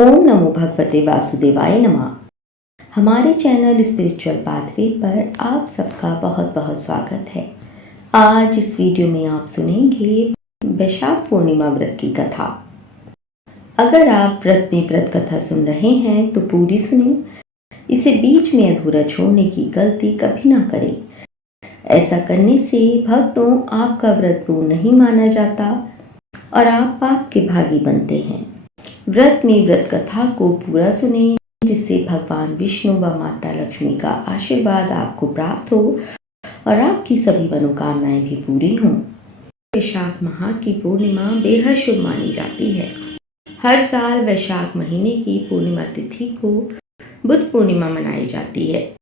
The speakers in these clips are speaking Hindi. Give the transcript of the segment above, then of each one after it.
ओम नमो भगवते वासुदेवाय नमः। हमारे चैनल स्पिरिचुअल पाथवे पर आप सबका बहुत बहुत स्वागत है। आज इस वीडियो में आप सुनेंगे वैशाख पूर्णिमा व्रत की कथा। अगर आप व्रत में व्रत कथा सुन रहे हैं तो पूरी सुने। इसे बीच में अधूरा छोड़ने की गलती कभी ना करें। ऐसा करने से भक्तों आपका व्रत पूर्ण नहीं माना जाता और आप पाप के भागी बनते हैं। व्रत में व्रत कथा को पूरा सुने, जिससे भगवान विष्णु व माता लक्ष्मी का आशीर्वाद आपको प्राप्त हो और आपकी सभी मनोकामनाएं भी पूरी हों। वैशाख माह की पूर्णिमा बेहद शुभ मानी जाती है। हर साल वैशाख महीने की पूर्णिमा तिथि को बुद्ध पूर्णिमा मनाई जाती है।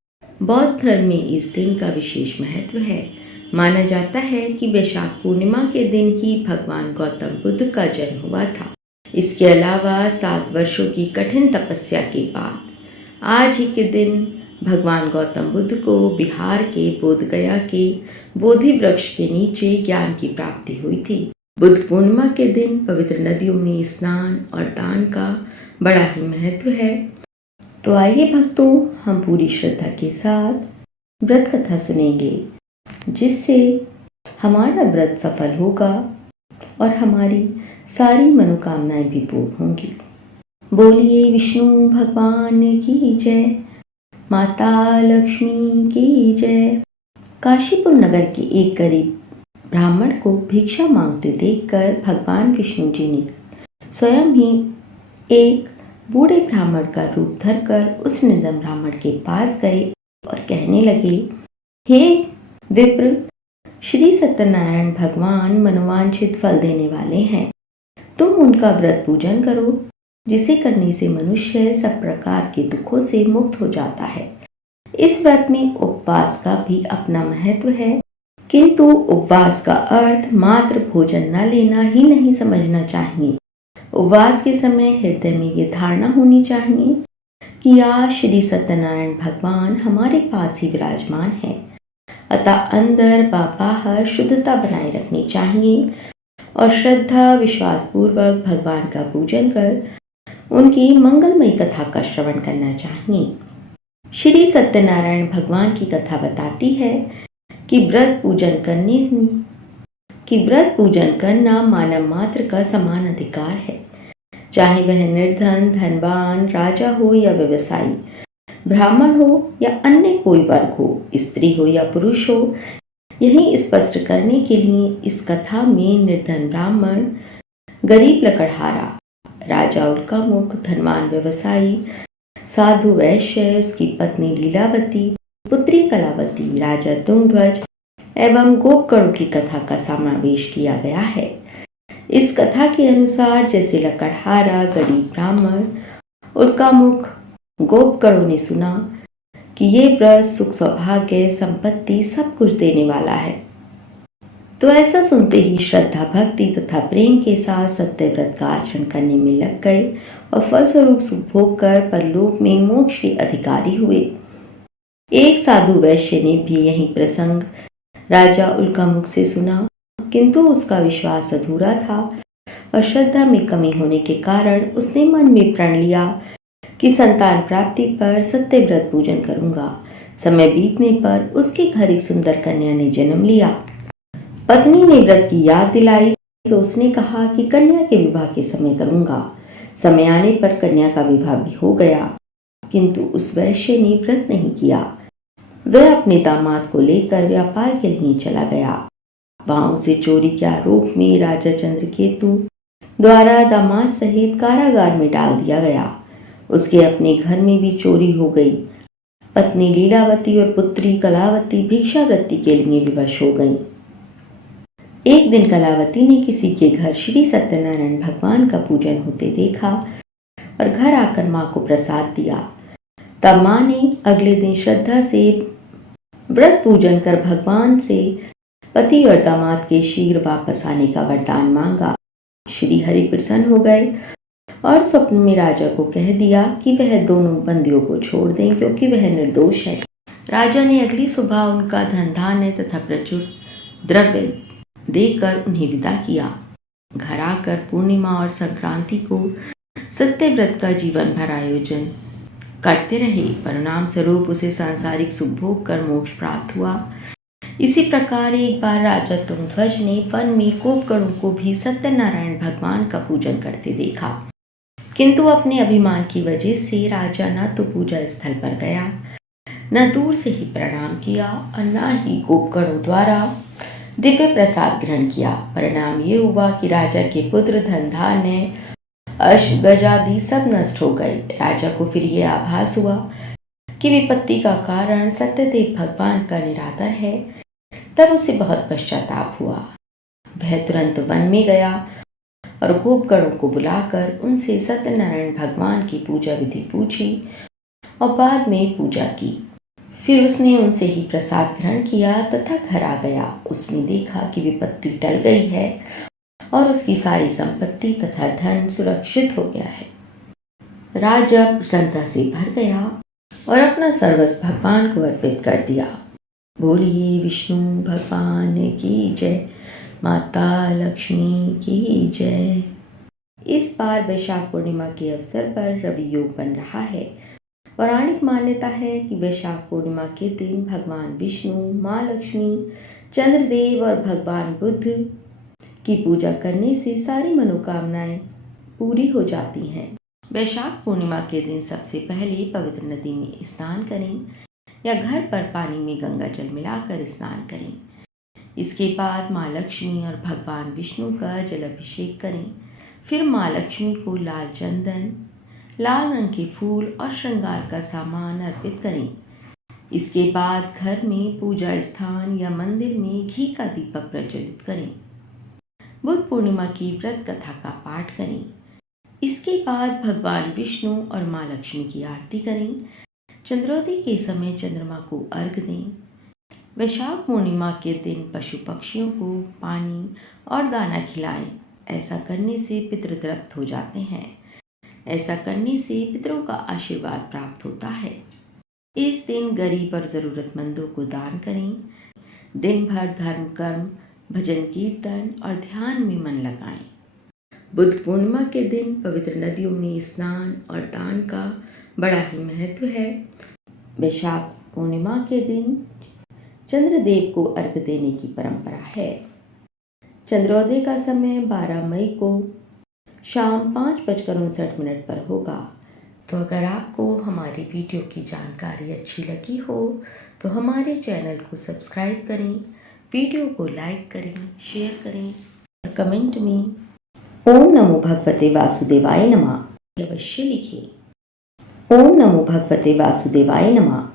बौद्ध धर्म में इस दिन का विशेष महत्व है। माना जाता है कि वैशाख पूर्णिमा के दिन ही भगवान गौतम बुद्ध का जन्म हुआ था। इसके अलावा 7 वर्षों की कठिन तपस्या के बाद आज ही के दिन भगवान गौतम बुद्ध को बिहार के बोधगया के बोधि वृक्ष के नीचे ज्ञान की प्राप्ति हुई थी। बुद्ध पूर्णिमा के दिन पवित्र नदियों में स्नान और दान का बड़ा ही महत्व है। तो आइए भक्तों, हम पूरी श्रद्धा के साथ व्रत कथा सुनेंगे, जिससे हमारा व्रत सफल होगा और हमारी सारी मनोकामनाएं भी पूर्ण होंगी। बोलिए विष्णु भगवान की जय, माता लक्ष्मी की जय। काशीपुर नगर के एक गरीब ब्राह्मण को भिक्षा मांगते देखकर भगवान विष्णु जी ने स्वयं ही एक बूढ़े ब्राह्मण का रूप धरकर उस निर्धन ब्राह्मण के पास गए और कहने लगे, हे विप्र, श्री सत्यनारायण भगवान मनोवांछित फल देने वाले हैं। तुम उनका व्रत पूजन करो, जिसे करने से मनुष्य सब प्रकार के दुखों से मुक्त हो जाता है। इस व्रत में उपवास का भी अपना महत्व है, किंतु उपवास का अर्थ मात्र भोजन न लेना ही नहीं समझना चाहिए। उपवास के समय हृदय में ये धारणा होनी चाहिए कि आज श्री सत्यनारायण भगवान हमारे पास ही विराजमान है। अतः अंदर व बाहर शुद्धता बनाए रखनी चाहिए और श्रद्धा विश्वास पूर्वक भगवान का पूजन कर उनकी मंगलमयी कथा का श्रवण करना चाहिए। श्री सत्यनारायण भगवान की कथा बताती है कि व्रत पूजन करना मानव मात्र का समान अधिकार है। चाहे वह निर्धन, धनवान, राजा हो या व्यवसायी, ब्राह्मण हो या अन्य कोई वर्ग हो, स्त्री हो या पुरुष हो। यही स्पष्ट करने के लिए इस कथा में निर्धन ब्राह्मण, गरीब लकड़हारा, राजा उल्कामुख, धनवान व्यवसायी, साधु वैश्य, उसकी पत्नी लीलावती, पुत्री कलावती, राजा तुंगध्वज एवं गोपकरों की कथा का समावेश किया गया है। इस कथा के अनुसार जैसे लकड़हारा, गरीब ब्राह्मण, उल्कामुख, गोपकरों ने सुना कि ये व्रत सुख, सौभाग्य, संपत्ति सब कुछ देने वाला है, तो ऐसा सुनते ही श्रद्धा, भक्ति तथा प्रेम के साथ सत्य व्रत का आचरण करने में लग गए और फलस्वरूप सुख भोग कर परलोक में मोक्ष के अधिकारी हुए। एक साधु वैश्य ने भी यही प्रसंग राजा उल्कामुख से सुना, किंतु उसका विश्वास अधूरा था और श्रद्धा में कमी होने के कारण उसने मन में प्रण लिया कि संतान प्राप्ति पर सत्य व्रत पूजन करूंगा। समय बीतने पर उसके घर एक सुंदर कन्या ने जन्म लिया। पत्नी ने व्रत की याद दिलाई तो उसने कहा कि कन्या के विवाह के समय करूंगा। समय आने पर कन्या का विवाह भी हो गया, किंतु उस वैश्य ने व्रत नहीं किया। वह अपने दामाद को लेकर व्यापार के लिए चला गया। वहां उसे चोरी के आरोप में राजा चंद्रकेतु द्वारा दामाद सहित कारागार में डाल दिया गया। उसके अपने घर में भी चोरी हो गई। पत्नी लीलावती और पुत्री कलावती भिक्षावृत्ति के लिए विवश हो गईं। एक दिन कलावती ने किसी के घर श्री सत्यनारायण भगवान का पूजन होते देखा और घर आकर मां को प्रसाद दिया। तब मां ने अगले दिन श्रद्धा से व्रत पूजन कर भगवान से पति और दामाद के शीघ्र वापस आने का वरदान मांगा। श्री हरि प्रसन्न हो गए और स्वप्न में राजा को कह दिया कि वह दोनों बंदियों को छोड़ दें, क्योंकि वह निर्दोष है। राजा ने अगली सुबह उनका धन धान्य तथा प्रचुर द्रव्य देकर उन्हें विदा किया। घर आकर पूर्णिमा और संक्रांति को सत्यव्रत का जीवन भर आयोजन करते रहे। परिणाम स्वरूप उसे सांसारिक सुख भोग कर मोक्ष प्राप्त हुआ। इसी प्रकार एक बार राजा तुंगध्वज ने वन में गोपगणों को भी सत्यनारायण भगवान का पूजन करते देखा, किंतु अपने अभिमान की वजह से राजा न तो पूजा स्थल पर गया, न दूर से ही प्रणाम किया और न ही गोपगणों द्वारा दिव्य प्रसाद ग्रहण किया। परिणाम ये हुआ कि राजा के पुत्र धन धान्य अश्व गजादि सब नष्ट हो गए। राजा को फिर ये आभास हुआ कि विपत्ति का कारण सत्यदेव भगवान का निरादर है। तब उसे बहुत पश्चाताप हुआ। वह तुरंत वन में गया और गोपगणों को बुलाकर उनसे सत्यनारायण भगवान की पूजा विधि पूछी और बाद में पूजा की। फिर उसने उनसे ही प्रसाद ग्रहण किया तथा घर आ गया। उसने देखा कि विपत्ति टल गई है और उसकी सारी संपत्ति तथा धन सुरक्षित हो गया है। राजा प्रसन्नता से भर गया और अपना सर्वस्व भगवान को अर्पित कर दिया। बोलिए विष्णु भगवान की जय, माता लक्ष्मी की जय। इस बार वैशाख पूर्णिमा के अवसर पर रवि योग बन रहा है। पौराणिक मान्यता है कि वैशाख पूर्णिमा के दिन भगवान विष्णु, माँ लक्ष्मी, चंद्रदेव और भगवान बुद्ध की पूजा करने से सारी मनोकामनाएं पूरी हो जाती हैं। वैशाख पूर्णिमा के दिन सबसे पहले पवित्र नदी में स्नान करें या घर पर पानी में गंगा जल मिलाकर स्नान करें। इसके बाद माँ लक्ष्मी और भगवान विष्णु का जलाभिषेक करें। फिर माँ लक्ष्मी को लाल चंदन, लाल रंग के फूल और श्रृंगार का सामान अर्पित करें। इसके बाद घर में पूजा स्थान या मंदिर में घी का दीपक प्रज्वलित करें। बुद्ध पूर्णिमा की व्रत कथा का पाठ करें। इसके बाद भगवान विष्णु और माँ लक्ष्मी की आरती करें। चंद्रोदय के समय चंद्रमा को अर्घ्य दें। वैशाख पूर्णिमा के दिन पशु पक्षियों को पानी और दाना खिलाएं। ऐसा करने से पितृ तृप्त हो जाते हैं। ऐसा करने से पितरों का आशीर्वाद प्राप्त होता है। इस दिन गरीब और ज़रूरतमंदों को दान करें। दिन भर धर्म कर्म, भजन कीर्तन और ध्यान में मन लगाएं। बुद्ध पूर्णिमा के दिन पवित्र नदियों में स्नान और दान का बड़ा ही महत्व है। वैशाख पूर्णिमा के दिन चंद्रदेव को अर्घ्य देने की परंपरा है। चंद्रोदय का समय 12 मई को शाम 5:59 पर होगा। तो अगर आपको हमारी वीडियो की जानकारी अच्छी लगी हो तो हमारे चैनल को सब्सक्राइब करें, वीडियो को लाइक करें, शेयर करें और कमेंट में ओम नमो भगवते वासुदेवाय नमः अवश्य लिखें। ओम नमो भगवते वासुदेवाय नमः।